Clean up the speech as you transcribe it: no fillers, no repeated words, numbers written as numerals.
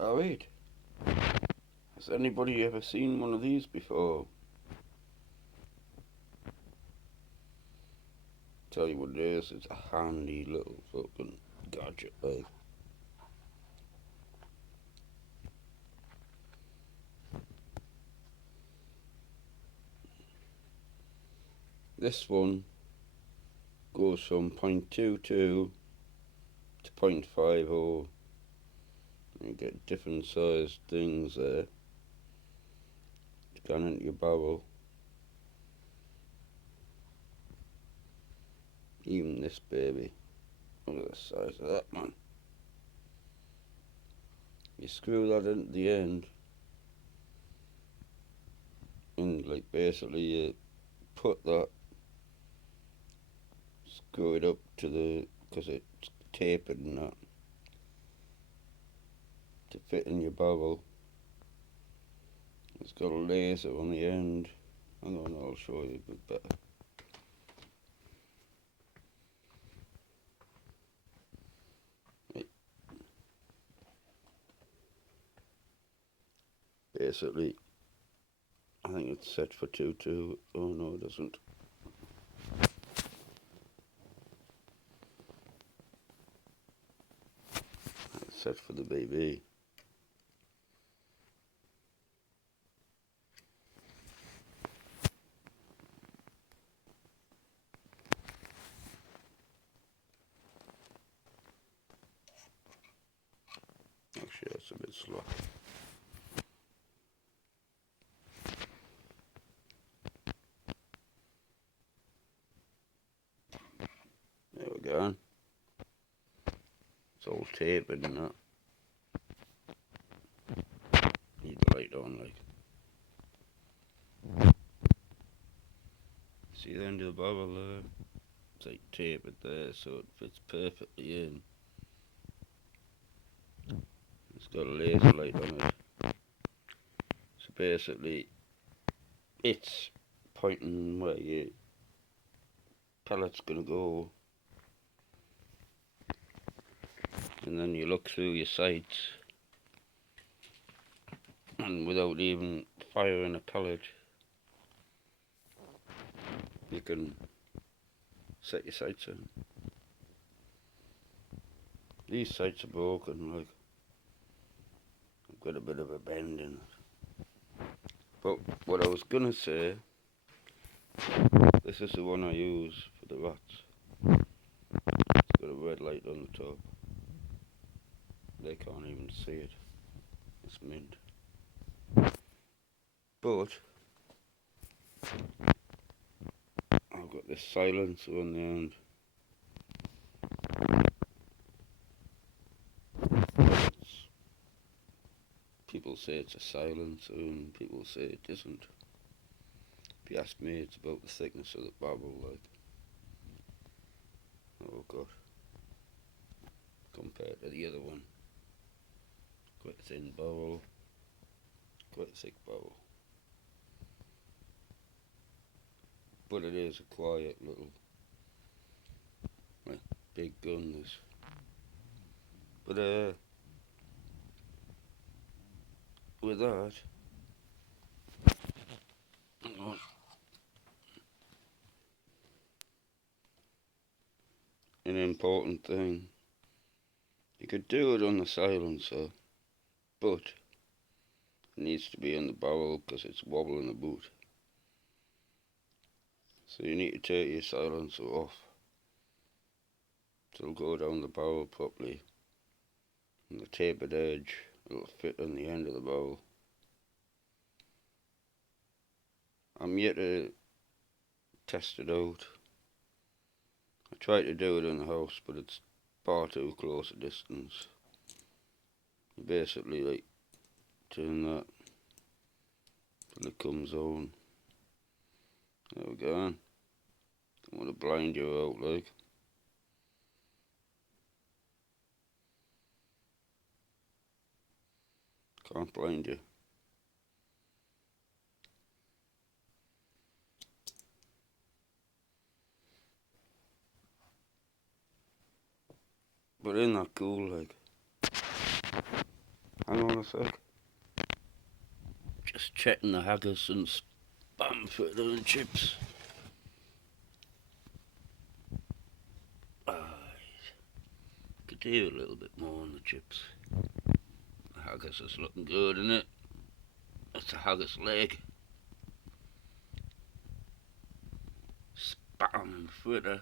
Alright, has anybody ever seen one of these before? Tell you what it is, it's a handy little fucking gadget, like. This one goes from 0.22 to 0.50. You get different sized things there. It's gone into your barrel. Even this baby. Look at the size of that, man. You screw that into the end, and like basically you put that, screw it up to the, because it's tapered and that, to fit in your barrel. It's got a laser on the end. Hang on, I'll show you a bit better. Basically, I think it's set for 2.2. Oh no, it doesn't. It's set for the BB. Actually, that's a bit slow. There we go. It's all tapered and that. Need the light on, like. See the end of the barrel there? It's like tapered there, so it fits perfectly in. It's got a laser light on it. So basically, it's pointing where your pellet's gonna go. And then you look through your sights, and without even firing a pellet, you can set your sights in. These sights are broken, like, I've got a bit of a bend in it. But what I was gonna say, this is the one I use for the rats. It's got a red light on the top. They can't even see it. It's mint. But I've got this silencer on the end. People say it's a silencer and people say it isn't. If you ask me, it's about the thickness of the barrel, like. Oh god. Compared to the other one. Quite a thin barrel. Quite a thick barrel. But it is a quiet little, like, big gun, this. But with that, an important thing, you could do it on the silencer, but it needs to be on the barrel because it's wobbling the boot. So you need to take your silencer off. So it'll go down the barrel properly. And the tapered edge, it'll fit on the end of the barrel. I'm yet to test it out. I tried to do it in the house, but it's far too close a distance. You basically, like, turn that till it comes on. There we go. Don't want to blind you out, like. Can't blind you. But isn't that cool, like? Hang on sec. Just checking the haggis and spam fritter and chips. Could do a little bit more on the chips. The haggis is looking good, isn't it? That's a haggis leg. Spam fritter.